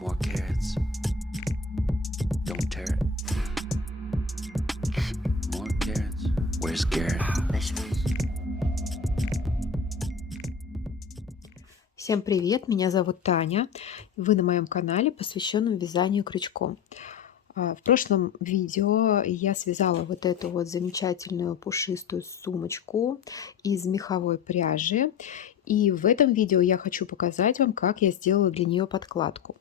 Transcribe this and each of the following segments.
More carrots. Don't tear it. More carrots. Where's Garrett? Всем привет, меня зовут Таня. Вы на моем канале, посвященном вязанию крючком. В прошлом видео я связала вот эту вот замечательную пушистую сумочку из меховой пряжи. И в этом видео я хочу показать вам, как я сделала для нее подкладку.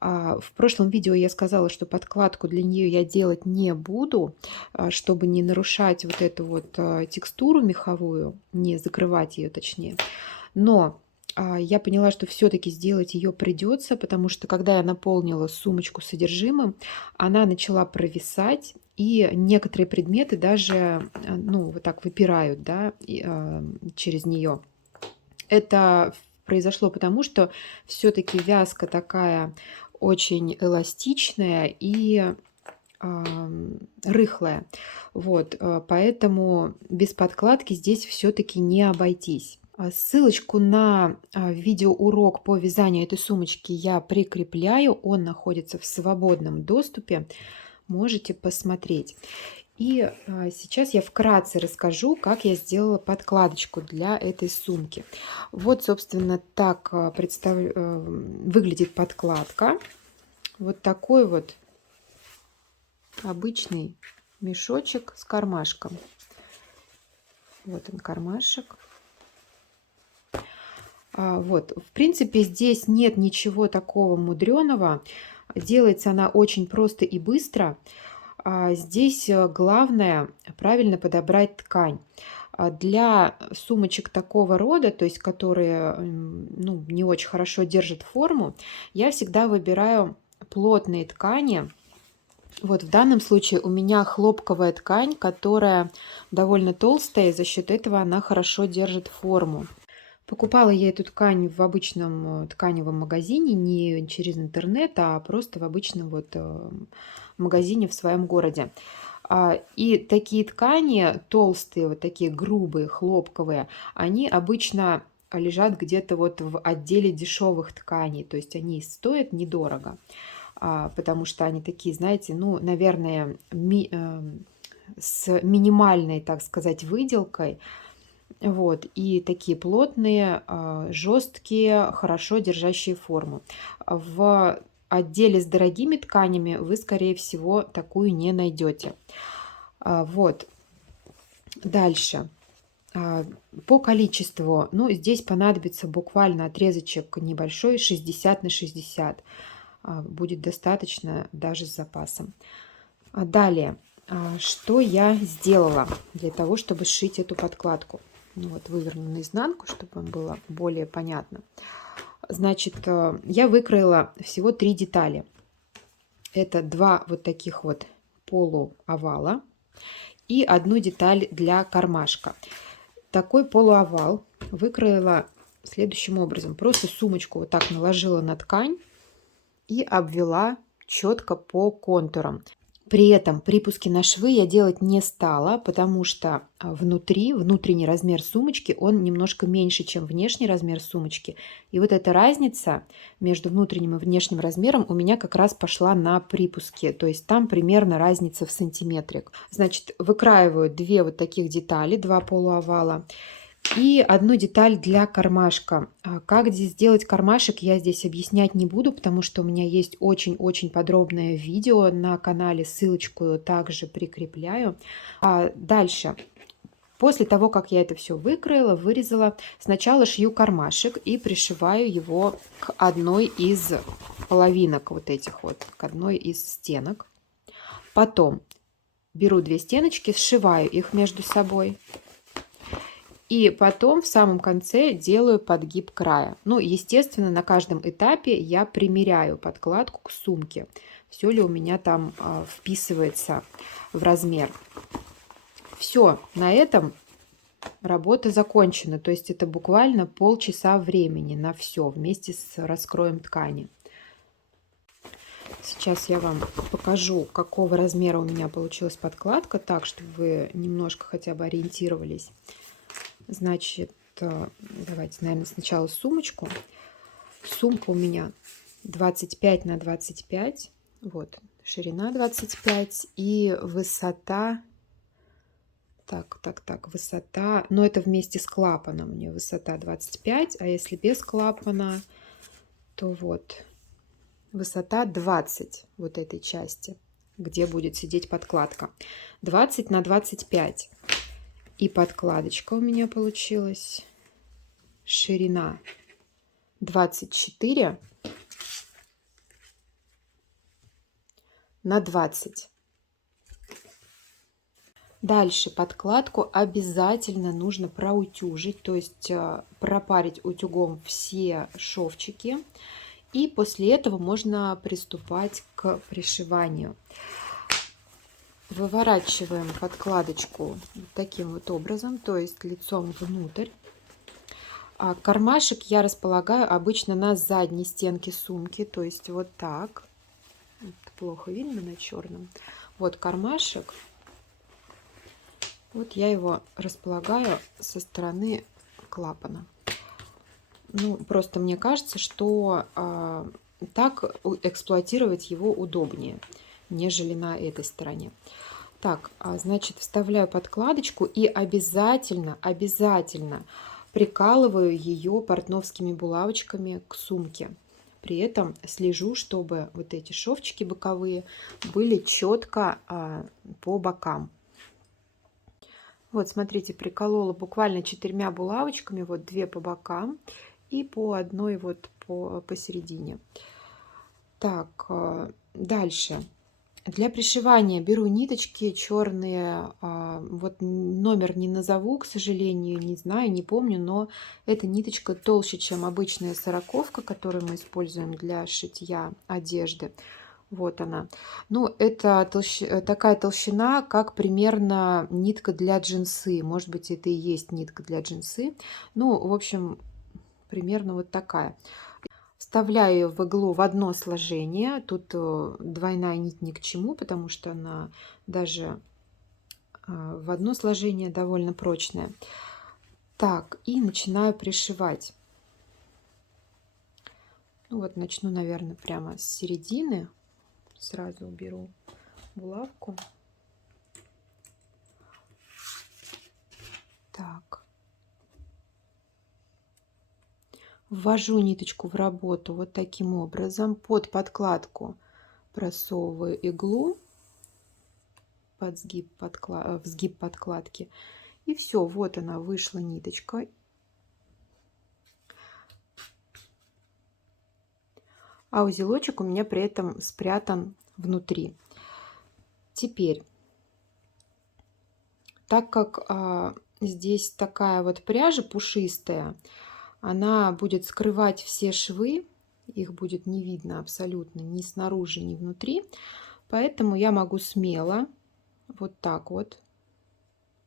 В прошлом видео я сказала, что подкладку для нее я делать не буду, чтобы не нарушать вот эту вот текстуру меховую, не закрывать ее точнее. Но я поняла, что все-таки сделать ее придется, потому что когда я наполнила сумочку содержимым, она начала провисать, и некоторые предметы даже, ну, вот так выпирают, да, через нее. Это произошло потому, что все-таки вязка такая очень эластичная и рыхлая. Вот, поэтому без подкладки здесь все-таки не обойтись. Ссылочку на видеоурок по вязанию этой сумочки я прикрепляю. Он находится в свободном доступе. Можете посмотреть. И сейчас я вкратце расскажу, как я сделала подкладочку для этой сумки. Вот, собственно, так выглядит подкладка. Вот такой вот обычный мешочек с кармашком. Вот он, кармашек. Вот, в принципе, здесь нет ничего такого мудреного. Делается она очень просто и быстро. Здесь главное правильно подобрать ткань. Для сумочек такого рода, то есть которые ну, не очень хорошо держат форму, я всегда выбираю плотные ткани. Вот в данном случае у меня хлопковая ткань, которая довольно толстая, и за счет этого она хорошо держит форму. Покупала я эту ткань в обычном тканевом магазине, не через интернет, а просто в обычном вот магазине в своем городе. И такие ткани толстые, вот такие грубые, хлопковые, они обычно лежат где-то вот в отделе дешевых тканей, то есть они стоят недорого, потому что они такие, знаете, ну, наверное, с минимальной, так сказать, выделкой. Вот, и такие плотные, жесткие, хорошо держащие форму. В отделе с дорогими тканями вы, скорее всего, такую не найдете. Вот, дальше. По количеству, ну, здесь понадобится буквально отрезочек небольшой, 60 на 60. Будет достаточно даже с запасом. Далее, что я сделала для того, чтобы сшить эту подкладку? Ну вот, выверну наизнанку, чтобы вам было более понятно. Значит, я выкроила всего 3 детали. Это 2 вот таких вот полуовала и одну деталь для кармашка. Такой полуовал выкроила следующим образом. Просто сумочку вот так наложила на ткань и обвела четко по контурам. При этом припуски на швы я делать не стала, потому что внутренний размер сумочки, он немножко меньше, чем внешний размер сумочки. И вот эта разница между внутренним и внешним размером у меня как раз пошла на припуске. То есть там примерно разница в сантиметрик. Значит, выкраиваю 2 вот таких детали, 2 полуовала. И одну деталь для кармашка. Как здесь сделать кармашек, я здесь объяснять не буду, потому что у меня есть очень-очень подробное видео на канале, ссылочку также прикрепляю. Дальше. После того, как я это все выкроила, вырезала, сначала шью кармашек и пришиваю его к одной из половинок вот этих вот, к одной из стенок. Потом беру 2 стеночки, сшиваю их между собой. И потом в самом конце делаю подгиб края. Ну, естественно, на каждом этапе я примеряю подкладку к сумке. Все ли у меня там вписывается в размер. Все, на этом работа закончена. То есть это буквально полчаса времени на все вместе с раскроем ткани. Сейчас я вам покажу, какого размера у меня получилась подкладка, так, чтобы вы немножко хотя бы ориентировались. Значит, давайте, наверное, сначала сумочку. Сумка у меня 25 на 25. Вот, ширина 25 и высота. Так, высота, но это вместе с клапаном у нее высота 25, а если без клапана, то вот высота 20 вот этой части, где будет сидеть подкладка. 20 на 25. И подкладочка у меня получилась. Ширина 24 на 20. Дальше подкладку обязательно нужно проутюжить, то есть пропарить утюгом все шовчики. И после этого можно приступать к пришиванию. Выворачиваем подкладочку таким вот образом, то есть лицом внутрь. А кармашек я располагаю обычно на задней стенке сумки, то есть вот так. Это плохо видно на черном. Вот кармашек. Вот я его располагаю со стороны клапана. Ну, просто мне кажется, что так эксплуатировать его удобнее, нежели на этой стороне. Так, значит, вставляю подкладочку и обязательно прикалываю ее портновскими булавочками к сумке. При этом слежу, чтобы вот эти шовчики боковые были четко по бокам. Вот, смотрите, приколола буквально 4 булавочками, вот 2 по бокам и по одной вот посередине. Так, дальше. Для пришивания беру ниточки черные, вот номер не назову, к сожалению, не знаю, не помню, но эта ниточка толще, чем обычная сороковка, которую мы используем для шитья одежды. Вот она. Ну, это такая толщина, как примерно нитка для джинсы. Может быть, это и есть нитка для джинсы. Ну, в общем, примерно вот такая. Вставляю ее в иглу в одно сложение. Тут двойная нить ни к чему, потому что она даже в одно сложение довольно прочная. Так, и начинаю пришивать. Ну вот, начну, наверное, прямо с середины. Сразу уберу булавку. Так. Ввожу ниточку в работу вот таким образом. Под подкладку просовываю иглу под сгиб, в сгиб подкладки. И все, вот она вышла ниточка. А узелочек у меня при этом спрятан внутри. Теперь, так как здесь такая вот пряжа пушистая, она будет скрывать все швы, их будет не видно абсолютно ни снаружи, ни внутри. Поэтому я могу смело вот так вот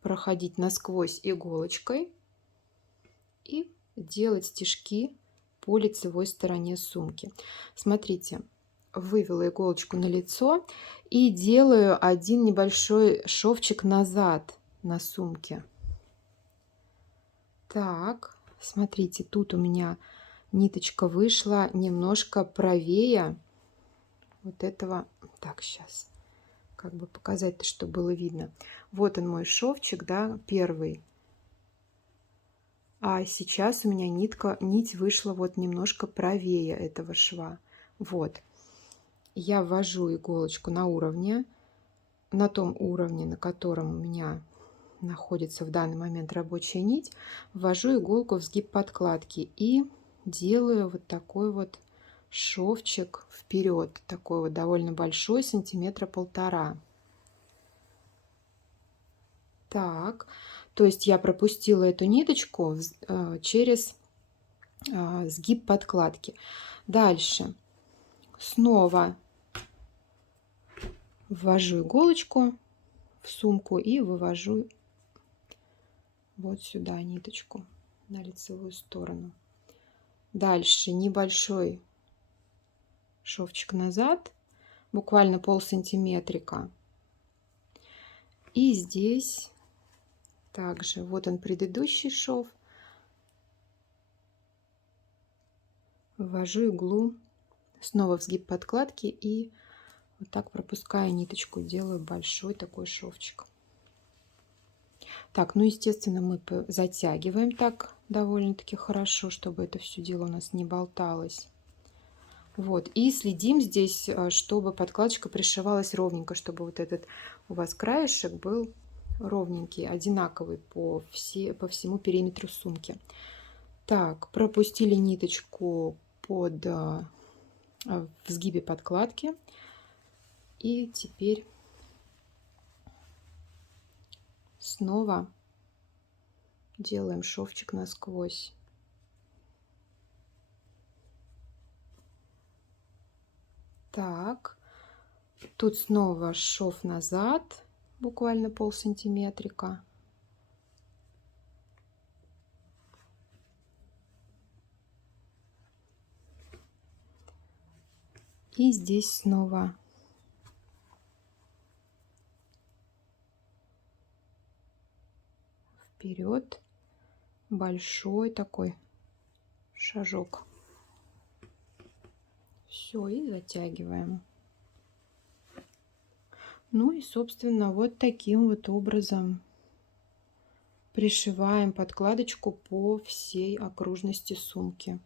проходить насквозь иголочкой и делать стежки по лицевой стороне сумки. Смотрите, вывела иголочку на лицо и делаю один небольшой шовчик назад на сумке. Так, смотрите, тут у меня ниточка вышла немножко правее вот этого. Так, сейчас как бы показать, чтобы было видно. Вот он мой шовчик, да, первый. А сейчас у меня нить вышла вот немножко правее этого шва. Вот. Я ввожу иголочку на уровне, на том уровне, на котором у меня находится в данный момент рабочая нить. Ввожу иголку в сгиб подкладки и делаю вот такой вот шовчик вперед. Такой вот довольно большой, сантиметра 1,5. Так, то есть я пропустила эту ниточку через сгиб подкладки. Дальше снова ввожу иголочку в сумку и вывожу вот сюда ниточку на лицевую сторону. Дальше небольшой шовчик назад, буквально полсантиметрика. И здесь также вот он предыдущий шов. Ввожу иглу Снова в сгиб подкладки и вот так пропуская ниточку, делаю большой такой шовчик. Так, ну естественно мы затягиваем так довольно-таки хорошо, чтобы это все дело у нас не болталось. Вот, и следим здесь, чтобы подкладочка пришивалась ровненько, чтобы вот этот у вас краешек был ровненький, одинаковый по всему периметру сумки. Так, пропустили ниточку в сгибе подкладки. И теперь снова делаем шовчик насквозь. Так, тут снова шов назад, буквально полсантиметрика. И здесь снова вперед, большой такой шажок. Все, и затягиваем. Ну и, собственно, вот таким вот образом пришиваем подкладочку по всей окружности сумки.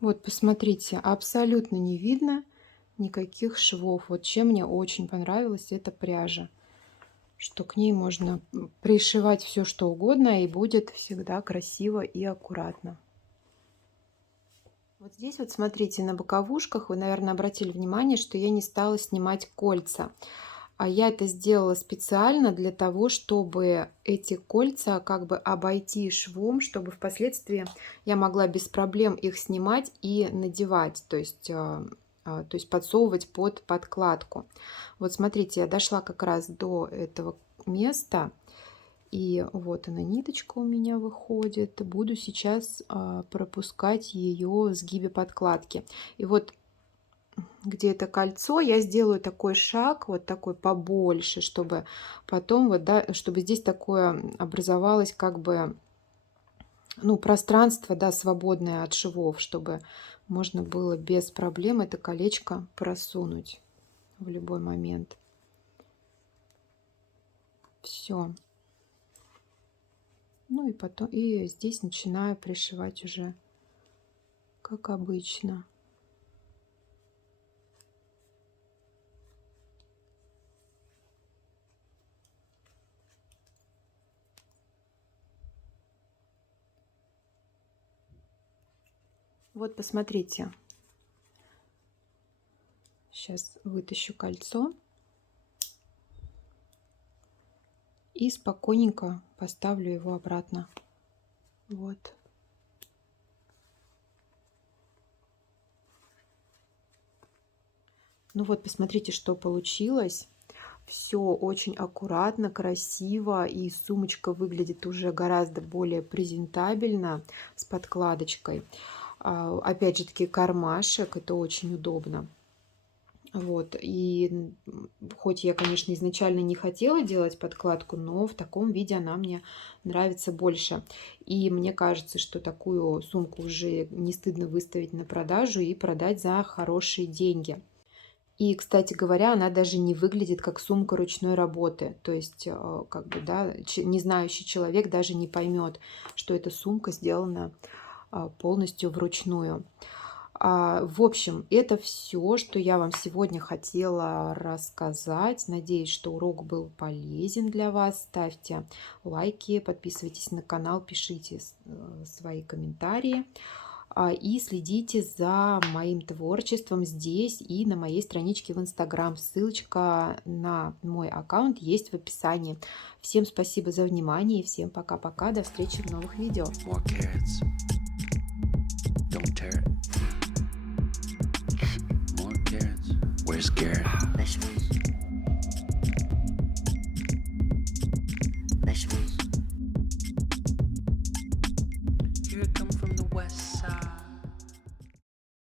Вот, посмотрите, абсолютно не видно никаких швов. Вот чем мне очень понравилась эта пряжа, что к ней можно пришивать все что угодно, и будет всегда красиво и аккуратно. Вот здесь вот смотрите, на боковушках вы, наверное, обратили внимание, что я не стала снимать кольца. А я это сделала специально для того, чтобы эти кольца как бы обойти швом, чтобы впоследствии я могла без проблем их снимать и надевать, то есть подсовывать под подкладку. Вот смотрите, я дошла как раз до этого места, и вот она, ниточка у меня выходит. Буду сейчас пропускать ее в сгибе подкладки. И вот где это кольцо, я сделаю такой шаг, вот такой побольше, чтобы потом вот, да, чтобы здесь такое образовалось как бы, ну, пространство, да, свободное от швов, чтобы можно было без проблем это колечко просунуть в любой момент. Все. Ну и потом, и здесь начинаю пришивать уже как обычно. Вот посмотрите, сейчас вытащу кольцо и спокойненько поставлю его обратно. Вот. Ну вот, посмотрите, что получилось. Все очень аккуратно, красиво, и сумочка выглядит уже гораздо более презентабельно с подкладочкой. Опять же таки кармашек, это очень удобно. Вот, и хоть я, конечно, изначально не хотела делать подкладку, но в таком виде она мне нравится больше. И мне кажется, что такую сумку уже не стыдно выставить на продажу и продать за хорошие деньги. И, кстати говоря, она даже не выглядит как сумка ручной работы. То есть, как бы, да, не знающий человек даже не поймет, что эта сумка сделана полностью вручную. В общем, это все, что я вам сегодня хотела рассказать. Надеюсь, что урок был полезен для вас. Ставьте лайки, подписывайтесь на канал, пишите свои комментарии. И следите за моим творчеством здесь и на моей страничке в Инстаграм. Ссылочка на мой аккаунт есть в описании. Всем спасибо за внимание и всем пока-пока. До встречи в новых видео. More carrots. Don't tear it. More carrots. Where's Garrett?